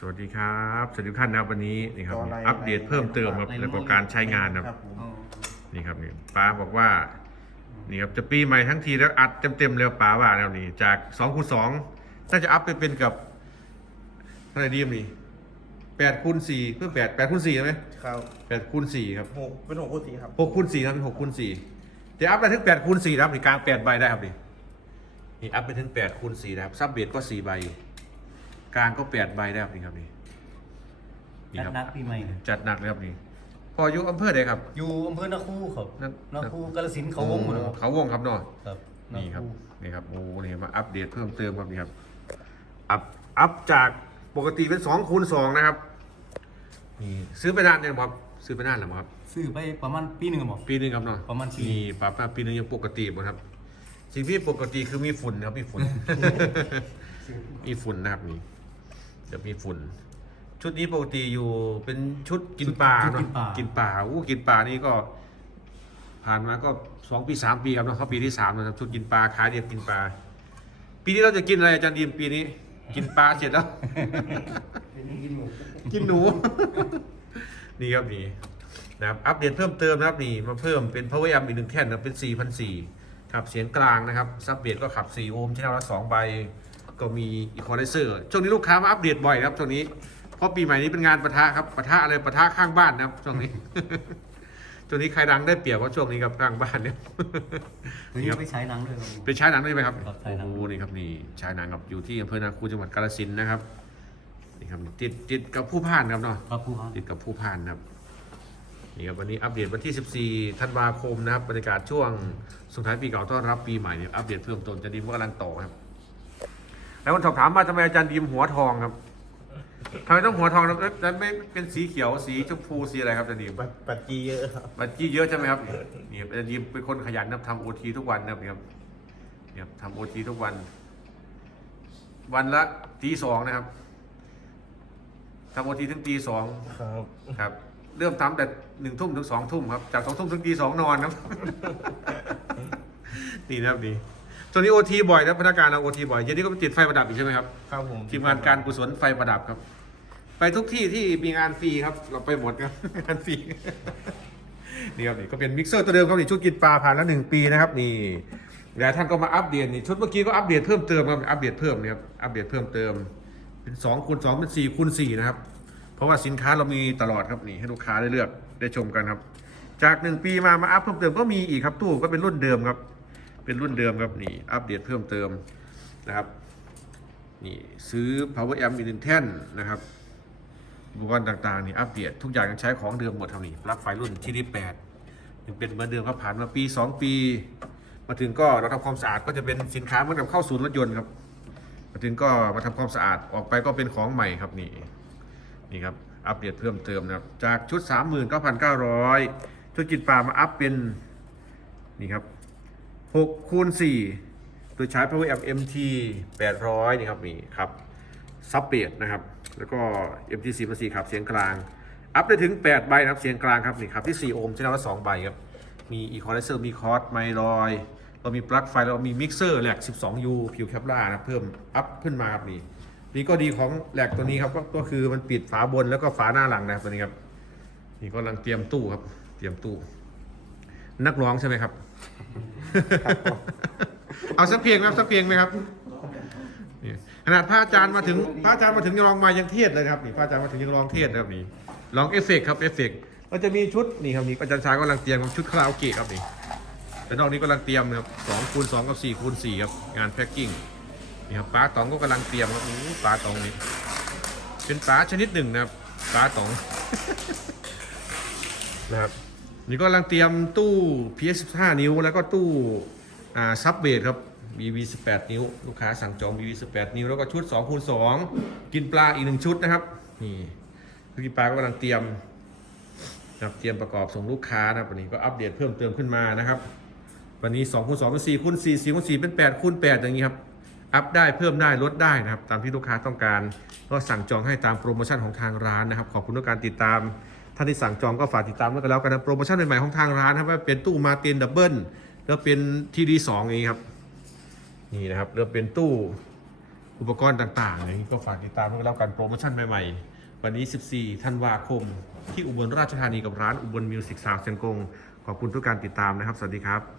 สวัสดีครับสวัสดีทุกท่านนะครับวันนี้นี่ครับต่ออะไรอัปเดตเพิ่มเติมครับอะไรแล้วก็การใช้งานนะครับ ผมนี่ครับนี่ป้าบอกว่า นี่ครับจะปีใหม่ทั้งทีแล้วอัดเต็มๆแล้วป้าว่าแล้วนี่จาก2คูณ2น่าจะอัพไปเป็นกับเท่าไหร่ดีมนี่8คูณ4เพื่อ8 8คูณ4ใช่ไหมครับ8คูณ4ครับหกเป็นหกคูณสี่ครับ6คูณ4ครับเป็น6คูณ4จะอัพไปถึง8คูณ4นะครับนี่กลาง8ใบได้ครับนี่นี่อัพไปถึง8คูณ4นะครับซับเบสก็4ใบ กลางก็8ใบได้ครับนี่ครับนี่นี่นักครับนักปีใหม่เนี่ยจัดหนักเลยครับนี่พออยู่อำเภอใดครับ อยู่อำเภอนาคูครับนั่นนาคูกาฬสินธุ์เขาวงหมดเลยครับเขาวงครับเนาะครับนี่ครับานี่ครับโอ้นี่มาอัปเดตเพิ่มเติมครับนี่ครับอัพอัพจากปกติเป็นสองคูณสองนะครับนี่ซื้อไปนานยังครับ ซื้อไปนานแล้วครับ ซื้อไปประมาณปีหนึ่งครับปีหนึงครับเนาะประมาณปีนี่ปรับมาปีหนึงยังปกติหมดครับสิ่งที่ปกติคือมีฝุ่นครับมีฝุ่นมีฝุ่นนะครับนี่ เดี๋ยวมีฝุ่น ชุดนี้ปกติอยู่เป็นชุดกินปลาชุดเนาะกินปลากินปลาอู้กินปลานี่ก็ ผ่านมาก็สองปีสามปีครับเนาะเข้าปีที่สามแล้วนะครับชุดกินปลาขายเดียบกินปลา ปีนี้เราจะกินอะไรอาจารย์ดีมปีนี้ กินปลาเสร็จแล้ว กินหนู นี่ครับนี่นะครับอัปเดตเพิ่มเติมนะครับนี่มาเพิ่มเป็น power amp อีกหนึ่งแท่นนะครับเป็น4,400 ขับเสียงกลางนะครับซับเบสก็ขับ 4 โอห์มใช้ละ2ใบ ก็มีอีควอไลเซอร์ช่วงนี้ลูกค้ามาอัปเดตบ่อยนะครับช่วงนี้เพราะปีใหม่นี้เป็นงานปะทะครับปะทะอะไรปะทะข้างบ้านนะครับช่วงนี้ช่วงนี้ใครดังได้เปรียบว่าช่วงนี้ครับข้างบ้านเนี่ยตัวนี้ไปใช้หนังด้วยครับเป็นชายหนังด้วยไหมครับครับฉายหนังโอ้โหนี่ครับนี่ชายหนังครับอยู่ที่อำเภอนาคูจังหวัดกาฬสินธุ์นะครับนี่ครับติดติดกับผู้พานครับเนาะครับผู้ค้าติดกับผู้พานนะครับนี่ครับวันนี้อัปเดตวันที่ 14 ธันวาคมนะครับบรรยากาศช่วงส่งท้ายปีเก่าต้อนรับปีใหม่เนี่ยอัปเดตเพิ่มเติมจะดีมก็กำลังต่อครับ แล้วคนสอบถามว่าทำไมอาจารย์ดีมหัวทองครับทำไมต้องหัวทองแล้วแล้วไม่เป็นสีเขียวสีชมพูสีอะไรครับอาจารย์ดีม ปัดปัดกีเยอะครับ บัตรจี้เยอะใช่ไหมครับนี่ครับอาจารย์ดีมเป็นคนขยันนะครับทำโอทีทุกวันนะครับนี่ครับนี่ครับทำโอทีทุกวัน วันละตีสองนะครับทำโอทีถึงตีสองครับครับ เริ่มทำแต่หนึ่งทุ่มถึงสองทุ่มครับ จากสองทุ่มถึงตีสองนอนครับ นี่นะครับดี ตัวนี้โอทีบ่อยนะพนักงานเราโอทีบ่อยเย็นนี้ก็ไปติดไฟประดับอีกใช่ไหมครับครับผมทีมงานการกุศลไฟประดับครับ ไปทุกที่ที่มีงานฟรีครับ เราไปหมดครับงานฟรีนี่ครับนี่ก็เป็นมิกเซอร์ตัวเดิมครับนี่ชุดกินปลาผ่านแล้วหนึ่งปีนะครับนี่แล้วท่านก็มาอัปเดตนี่ชุดเมื่อกี้ก็อัปเดตเพิ่มเติมครับอัปเดตเพิ่มนี่ครับอัปเดตเพิ่มเติม เป็น2คูณ2เป็น4คูณ4นะครับ เพราะว่าสินค้าเรามีตลอดครับนี่ให้ลูกค้าได้เลือกได้ชมกันครับ จากหนึ่งปีมามาอัพเพิ่มเติมก็มีอีกครับตู้ก็เป็นรุ่นเดิมครับ เป็นรุ่นเดิมครับนี่อัปเดตเพิ่มเติมนะครับนี่ซื้อ power amp อีกหนึ่งแท่นะครับอุปกรณ์ต่างๆนี่อัปเดตทุกอย่างยังใช้ของเดิมหมดเท่านี้ปลั๊กไฟรุ่นที่ที่แปดยังเป็นเหมือนเดิมครับผ่านมาปี 2 ปี มาถึงก็เราทำความสะอาดก็จะเป็นสินค้าเหมือนกับเข้าศูนย์รถยนต์ครับมาถึงก็มาทำความสะอาดออกไปก็เป็นของใหม่ครับนี่นี่ครับอัปเดตเพิ่มเติมนะครับจากชุด 39,900ชุดกินปลามาอัพเป็นนี่ครับ 6คูณ4โดยใช้ Power Amp MT 800 นี่ครับนี่ครับซับเบสนะครับ แล้วก็ MT 4 4ครับ เสียงกลาง อัพได้ถึง 8 ใบนะครับ เสียงกลางครับ นี่ครับ ที่ 4 โอห์มใช้น้ำละ2ใบครับ มีอีคอไลเซอร์มีคอร์สไมลอยเรามีปลั๊กไฟ เรามีมิกเซอร์แหลก 12U ผิวแคปล่านะเพิ่มอัพขึ้นมาครับนี่นี่ก็ดีของแหลกตัวนี้ครับ ก็ก็คือมันปิดฝาบนแล้วก็ฝาหน้าหลังนะครับตัวนี้ครับ นี่ก็กำลังเตรียมตู้ครับ เตรียมตู้ นักร้องใช่ไหมครับ เอาสักเพลงไหมครับสักเพลงไหมครับนี่ขนาดพระอาจารย์มาถึงพระอาจารย์มาถึงยังร้องมายังเทศเลยครับนี่พระอาจารย์มาถึงยังร้องเทศนะครับนี่ร้องเอฟเฟกต์ครับเอฟเฟกต์ก็จะมีชุดนี่ครับนี่อาจารย์ชายกำลังเตรียมชุดคาราโอเกะครับนี่แต่นอกนี้กำลังเตรียมนะครับสองคูณสองกับสี่คูณสี่ครับงานแพ็คกิ้งนี่ครับปลาตองก็กำลังเตรียมครับอู้ปลาตองนี่เป็นปลาชนิดหนึ่งนะครับปลาตองนะครับ นี่ก็กำลังเตรียมตู้ PS15 นิ้ว แล้วก็ตู้อ่าซับเบสครับ BV 18นิ้ว ลูกค้าสั่งจอง BV 18นิ้ว แล้วก็ชุด2คูณ2กินปลาอีกหนึ่งชุดนะครับ นี่คือกินปลาก็กำลังเตรียมนะครับเตรียมประกอบส่งลูกค้านะครับวันนี้ก็อัปเดตเพิ่มเติมขึ้นมานะครับ วันนี้2คูณ2เป็น4คูณ4 4คูณ4เป็น8คูณ8อย่างนี้ครับ อัพได้เพิ่มได้ลดได้นะครับ ตามที่ลูกค้าต้องการ ก็สั่งจองให้ตามโปรโมชั่นของทางร้านนะครับ ขอบคุณทุกการติดตาม ท่านที่สั่งจองก็ฝากติดตามด้วยกันแล้วกันนะโปรโมชั่นใหม่ๆของทางร้านนะครับว่าเป็นตู้มาเตียนดับเบิลแล้วเป็นทีดีสองอย่างนี้ครับ นี่นะครับแล้วเป็นตู้อุปกรณ์ต่างๆอย่างนี้ก็ฝากติดตามด้วยแล้วกันโปรโมชั่นใหม่ๆ วันนี้ 14 ธันวาคม ที่อุบลราชธานีกับร้านอุบลมิวสิกซาวเซนกงขอบคุณทุกการติดตามนะครับ สวัสดีครับ